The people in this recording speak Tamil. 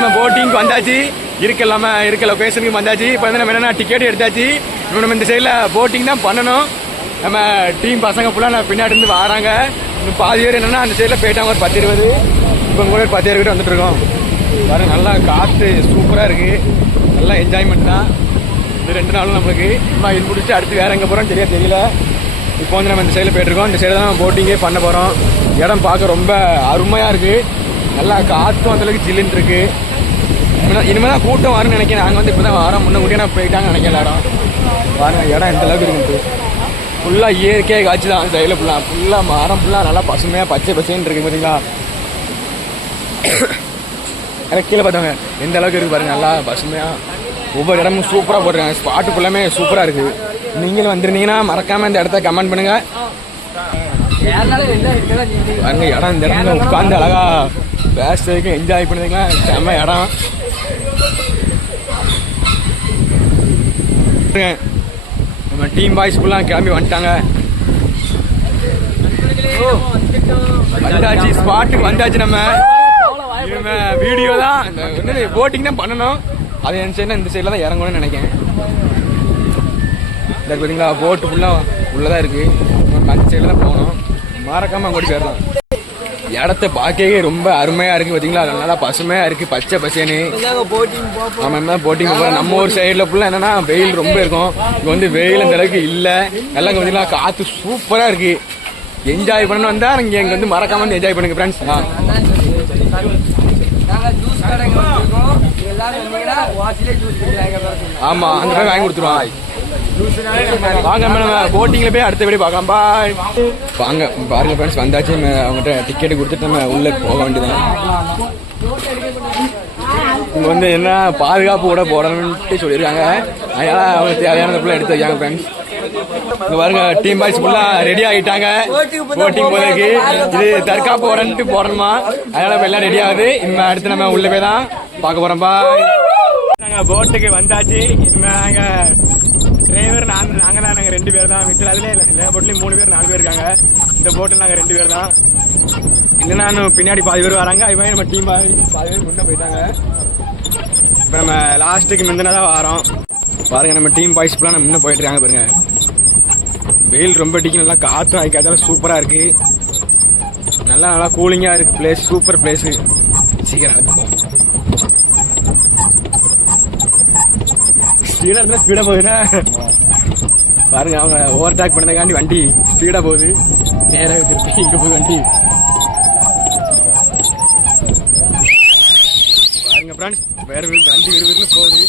நம்ம போட்டிங்க்கு வந்தாச்சு. இருக்க இல்லாம இருக்க லொகேஷனுக்கு வந்தாச்சு. இப்போ வந்து நம்ம என்னன்னா டிக்கெட் எடுத்தாச்சு. இப்போ நம்ம இந்த சைடில் போட்டிங் தான் பண்ணணும். நம்ம டீம் பசங்க ஃபுல்லாக நான் பின்னாடி இருந்து வராங்க. இன்னும் பாதி பேர் என்னன்னா அந்த சைடில் போயிட்டாங்க. ஒரு பத்து இருபது. இப்போ கூட ஒரு பத்து இருபது வந்துட்டு இருக்கோம். வர நல்லா காற்று சூப்பராக இருக்கு. நல்லா என்ஜாய்மெண்ட் தான். இந்த ரெண்டு நாளும் நம்மளுக்கு. இப்போ இது முடிச்சு அடுத்து வேற எங்கே போகிறோம் சரியாக தெரியல. இப்போ வந்து நம்ம இந்த சைடில் போயிட்டுருக்கோம் இந்த சைடு தான் போட்டிங்கே பண்ண போகிறோம் இடம் பார்க்க ரொம்ப அருமையாக இருக்குது நல்லா காற்றும் அந்தளவுக்கு ஜில்லுன்னு இருக்குது இனிமேல் தான் கூட்டம் வரும்னு நினைக்கிறேன். நாங்கள் வந்து இப்போ தான் வரோம். முன்ன கூட்டியே நான் போயிட்டாங்க நினைக்கிறேன் இடம் பாருங்க இடம் எந்த அளவுக்கு இருக்குது ஃபுல்லாக இயற்கையாக காய்ச்சி தான் அந்த சைடில் ஃபுல்லாக ஃபுல்லாக மரம் ஃபுல்லாக நல்லா பசுமையாக பச்சை பச்சைன்னு இருக்கு பார்த்தீங்களா எனக்கு கீழே பார்த்தவங்க எந்த அளவுக்கு இருக்கு பாருங்கள் நல்லா பசுமையாக ஒவ்வொரு இடமும் சூப்பராக போட்டுருக்காங்க. ஸ்பாட்டு ஃபுல்லாமே சூப்பராக இருக்குது நீங்களும் வந்துருந்தீங்கன்னா மறக்காமல் இந்த இடத்த கமெண்ட் பண்ணுங்கள் பாருங்க இடம் இந்த இடத்துல உட்காந்து அழகா பேசுறதுக்கு என்ஜாய் பண்ணதுக்குலாம் செம்ம இடம் பாருங்க, நம்ம டீம் பாய்ஸ் ஃபுல்லாக கிளம்பி வந்துட்டாங்க. வந்தாச்சு ஸ்பாட்டுக்கு வந்தாச்சு நம்ம. இனிமே வீடியோ தான். இந்த போட்டிங் தான் பண்ணணும். அது என் சைடில் இந்த சைடில் தான் இறங்கணும்னு நினைக்கிறேன். இந்த பார்த்தீங்களா போட்டு ஃபுல்லாக உள்ளதாக இருக்குது நம்ம அந்த சைடில் தான் போகணும். மறக்காமல் அங்கே ஓடி போயிடலாம் இடத்த பார்க்கவே ரொம்ப அருமையாக இருக்கு பார்த்தீங்களா நல்லா பசுமையாக இருக்கு. பச்சை பசேன்னு. நம்ம என்ன போட்டிங் போகிறோம் நம்ம ஊர் சைடில் ஃபுல்லாக என்னன்னா வெயில் ரொம்ப இருக்கும். இங்கே வந்து வெயில் அந்த அளவுக்கு இல்லை. நல்லா இங்கே பார்த்தீங்களா காற்று சூப்பராக இருக்கு. என்ஜாய் பண்ணணும் வந்தா நீங்கள் இங்கே வந்து மறக்காம வந்து என்ஜாய் பண்ணுங்க ஃப்ரெண்ட்ஸ் ஆமாம் அந்த மாதிரி வாங்கி கொடுத்துருவாங்க. வாங்க மேடம் போட்டிங்ல போய் அடுத்த வீடியோ பார்க்கலாம். பாய் வாங்க பாருங்க ஃப்ரெண்ட்ஸ் வந்தாச்சு. அவங்ககிட்ட டிக்கெட் கொடுத்துட்டு நம்ம உள்ள போக வேண்டியதான் இங்க வந்து என்ன பாதுகாப்பு கூட போடணும்ட்டு சொல்லியிருக்காங்க. அதனால அவங்களுக்கு தேவையான ஃபுல்லாக எடுத்து வைக்காங்க ஃப்ரெண்ட்ஸ் இங்க பாருங்க டீம் பாய்ஸ் ஃபுல்லா ரெடி ஆகிட்டாங்க. போட்டிங் போறதுக்கு. இது தற்காப்பு உடன்ட்டு போடணுமா? அதனால இப்ப எல்லாம் ரெடி ஆகுது. இனிமே அடுத்து நம்ம உள்ள போய் தான் பார்க்க போறோம். பாய் நாங்க போட்டுக்கு வந்தாச்சு. இனிமே நாங்க டிரைவர் நான் நாங்க தான் நாங்க ரெண்டு பேர் தான். மிச்சம் அதுல எல்லா போட்லயும் மூணு பேர் நாலு பேர் இருக்காங்க. இந்த போட்டில் நாங்க ரெண்டு பேர் தான். இல்லைன்னா நானும் பின்னாடி பாதி பேர் வராங்க. அது மாதிரி நம்ம டீம் பாதி பாதி பேர் முன்ன போயிட்டாங்க. இப்போ நம்ம லாஸ்ட்டுக்கு முந்தினா தான் வரோம். பாருங்க நம்ம டீம் பாய்ஸ் ஃபுல்லாக நம்ம முன்ன போயிட்டு இருக்காங்க பாருங்க. வெயில் ரொம்ப அடிக்கும் நல்லா காற்றும் ஆகிக்காதால சூப்பராக இருக்கு. நல்லா நல்லா கூலிங்காக இருக்கு. பிளேஸ் சூப்பர் பிளேஸு சீக்கிரம் நடத்துப்போம் ஸ்பீடாக இருந்தால் ஸ்பீடாக போகுதுன்னா பாருங்க அவங்க ஓவர் டேக் பண்ணதுக்காண்டி வண்டி ஸ்பீடாக போகுது. நேராக திருப்பி இங்கே போகுது வண்டி. பாருங்க ஃப்ரெண்ட்ஸ் வேறு வண்டி விறுவிறுன்னு போகுது.